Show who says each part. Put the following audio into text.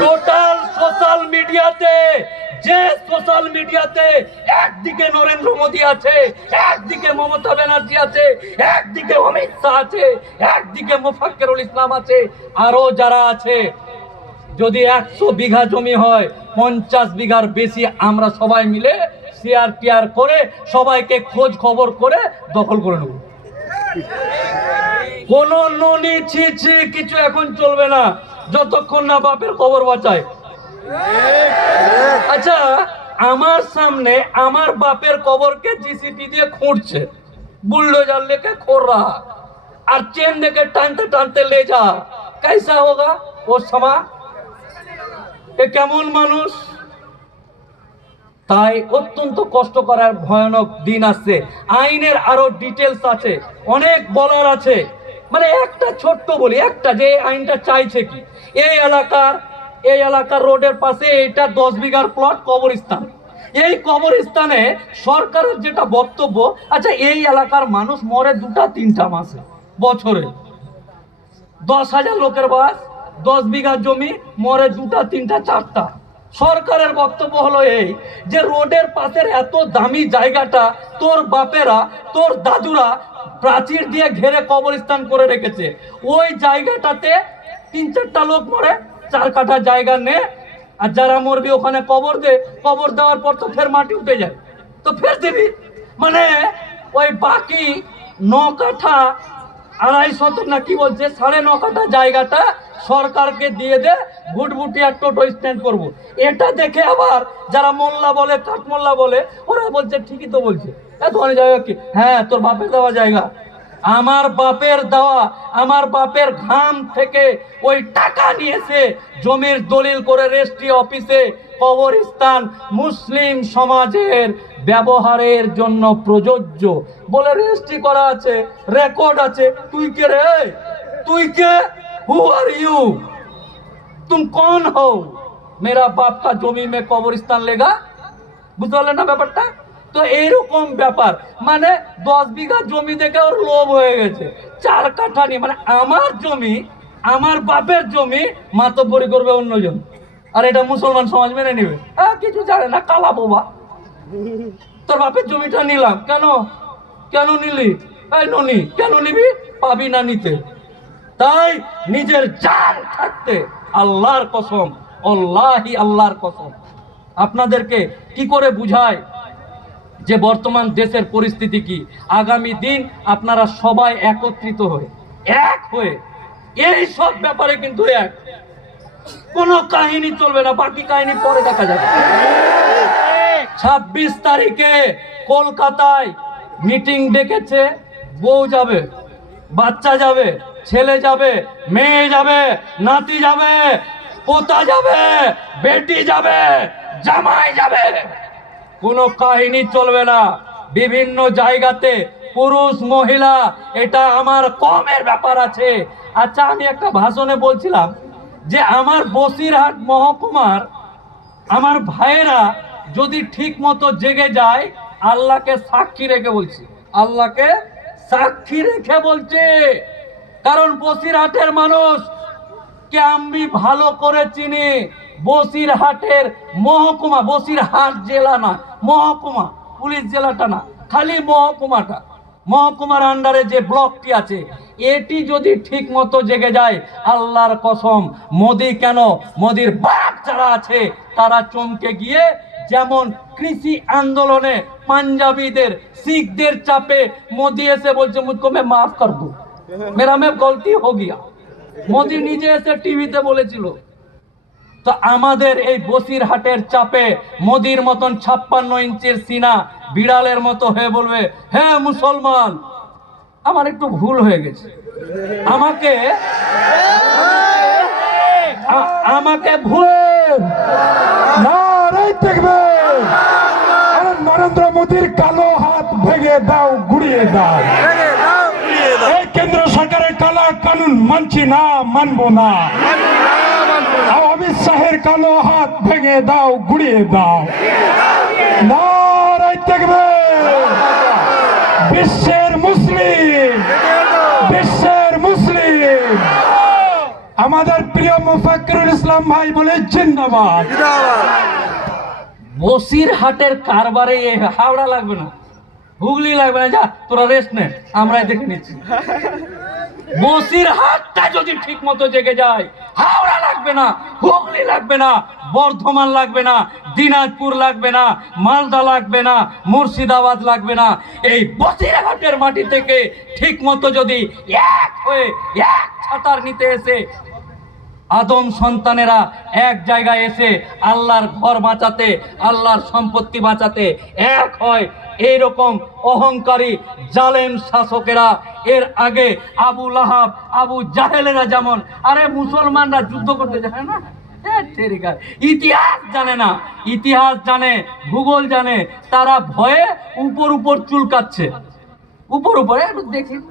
Speaker 1: Total social মিডিয়াতে যে social মিডিয়াতে একদিকে নরেন্দ্র মোদী আছে, একদিকে মমতা ব্যানার্জি আছে, একদিকে অমিত শাহ আছে, একদিকে মোফাক্কেরুল ইসলাম আছে, আরও যারা আছে, যদি একশো বিঘা জমি হয়, পঞ্চাশ বিঘার বেশি আমরা সবাই মিলে শেয়ার টিয়ার করে সবাইকে খোঁজ খবর করে দখল করে নেব। কোন ননি ছি ছি কিছু এখন চলবে না। যতক্ষণ না বাপের খবর বাঁচায় আচ্ছা আমার সামনে আমার বাপের কবরকে জিসিপি দিয়ে খুঁড়ছে बुलडोजर लेके खोर रहा और चेन लेके टानते टानते ले जा कैसा होगा वो समा এ কেমন মানুষ তাই অত্যন্ত কষ্ট করার ভয়ানক দিন আসছে আইনের আরো ডিটেলস আছে অনেক বলার আছে মানে একটা ছোট্ট বলি, একটা যে আইনটা চাইছে কি? এই এলাকার এই এলাকার রোডের পাশে এটা দশ বিঘার প্লট কবরস্থান। এই কবরস্থানে সরকারের যেটা বক্তব্য আচ্ছা এই এলাকার মানুষ মরে দুটা তিনটা মাসে, বছরে। দশ হাজার লোকের বাস, দশ বিঘা জমি, মরে দুটা, তিনটা, চারটা। সরকারের বক্তব্য হলো এই যে রোডের পাশের এত দামি জায়গাটা তোর বাপেরা, তোর দাদুরা প্রাচীর দিয়ে ঘেরে কবরস্থান করে রেখেছে। ওই জায়গাটাতে তিন চারটা লোক মরে, চার কাঠা জায়গা নে, আর যারা মরবি ওখানে কবর দে, কবর দেওয়ার পর তো ফের মাটি উঠে যায়। তো ফের দিবি? মানে ওই বাকি ন কাঠা আড়াই শতক না কি বলছে? সাড়ে ন কাটা জায়গাটা সরকারকে দিয়ে দে ভুটভুটি আর টোটো স্ট্যান্ড করব। এটা দেখে আবার যারা মোল্লা বলে কাঠমোল্লা বলে, ওরা বলছে, ঠিকই তো বলছে। অনেক জায়গা কি? হ্যাঁ তোর বাপের দেওয়া জায়গা। আমার বাপের দেওয়া, আমার বাপের ঘাম থেকে ওই টাকা নিয়েছে, জমির দলিল করে রেজিস্ট্রি অফিসে কবরস্থান মুসলিম সমাজের ব্যবহারের জন্য প্রযোজ্য। বলে রেজিস্ট্রি করা আছে রেকর্ড আছে। তুই কে রে? তুই কে? হু আর ইউ তুম কন হও? মেরা বাপ কা জমি মে কবরস্থান লেগা? বুঝতে না ব্যাপারটা? তো এইরকম ব্যাপার। মানে দশ বিঘা জমি দেখে ওর লোভ হয়ে গেছে। চার কাঠা মানে আমার জমি, আমার বাপের জমি, মাতব্বরি করবে অন্যজন। আর এটা মুসলমান সমাজ মেনে নেবে। কিছু জানে না, কালা বোবা। তোর বাপের জমিটা নিলাম। কেন? কেন নিলি? এই ননি, কেন নিবি? পাবি না নিতে। তাই নিজের জান থাকতে আল্লাহর কসম আল্লাহি আল্লাহর কসম। আপনাদেরকে কি করে বুঝায় যে বর্তমান দেশের পরিস্থিতি কি? আগামী দিন আপনারা সবাই একত্রিত হয়ে, এক হয়ে, এই সব ব্যাপারে কিন্তু এক। কোনো কাহিনী চলবে না, বাকি কাহিনী পরে দেখা যাবে। ছাব্বিশ তারিখে কলকাতায় মিটিং ডেকেছে, বউ যাবে, বাচ্চা যাবে, ছেলে যাবে, মেয়ে যাবে, নাতি যাবে, পোতা যাবে, বেটি যাবে, জামাই যাবে। কোনো কাহিনী চলবে না। বিভিন্ন জায়গাতে পুরুষ, মহিলা, এটা আমার কমের ব্যাপার আছে। আচ্ছা আমি একটা ভাষণে বলছিলাম যে আমার বসিরহাট মহকুমার আমার ভাইয়েরা যদি ঠিক মতো জেগে যায়, আল্লাহকে সাক্ষী রেখে বলছি। আল্লাহকে সাক্ষী রেখে বলছে। কারণ বসিরহাটের মানুষ কে আমি ভালো করে চিনি, বসিরহাটের মহকুমা, বসিরহাট জেলা না, মহকুমা, পুলিশ জেলাটা না, খালি মহকুমাটা। মহকুমার আন্ডারে যে ব্লকটি আছে, এটি যদি ঠিক মতো জেগে যায়, আল্লাহর কসম, মোদি কেন? মোদির বাপ যারা আছে, তারা চমকে গিয়ে যেমন কৃষি আন্দোলনে পাঞ্জাবিদের, শিখদের চাপে মোদি এসে বলছে মুঝকো মে মাফ কর দু। মেরা মে গলতি হো গিয়া। মোদি নিজে এসে টিভিতে বলেছিল, তো আমাদের এই বসিরহাটের চাপে মোদির মতন ছাপ্পান্ন ইঞ্চির সিনা বিড়ালের মতো হয়ে বলবে হ্যাঁ মুসলমান, আমার একটু ভুল হয়ে গেছে। আমাকে আমাকে ভুল
Speaker 2: নরেন্দ্র মোদীর কালো হাত ভেঙে দাও, গুড়িয়ে দাও। কেন্দ্র সরকারের কালা কানুন মানছি না, মানবো না। অমিত শাহের কালো হাত ভেঙে দাও, গুড়িয়ে দাও। নারাই বিশ্বের মুসলিম বিশ্বের মুসলিম। আমাদের প্রিয় মুফাক্কিরুল ইসলাম ভাই বলে জিন্দাবাদ।
Speaker 1: বসিরহাটের কারবারে হাওড়া লাগবে না। হুগলি লাগবে না। যা, তোরা রেস্ট নে আমরাই দেখে নিচ্ছি। বসিরহাটটা যদি ঠিক মতো জেগে যায়, হাওড়া লাগবে না, হুগলি লাগবে না, বর্ধমান লাগবে না, দিনাজপুর লাগবে না, মালদা লাগবে না, মুর্শিদাবাদ লাগবে না। এই বসিরহাটের মাটি থেকে ঠিক মতো যদি এক হয়ে এক ছাতার নিতে এসে আদম সন্তানেরা এক জায়গায় এসে আল্লাহর ঘর বাঁচাতে, আল্লাহর সম্পত্তি বাঁচাতে এক হয়। এইরকম অহংকারী, জালেম শাসকেরা এর আগে আবু লাহাব, আবু জাহেলেরা যেমন, আরে মুসলমানরা যুদ্ধ করতে যায় না? ইতিহাস জানে না। ইতিহাস জানে, ভূগোল জানে। তারা ভয়ে উপর উপর চুলকাচ্ছে। উপর উপরে দেখি।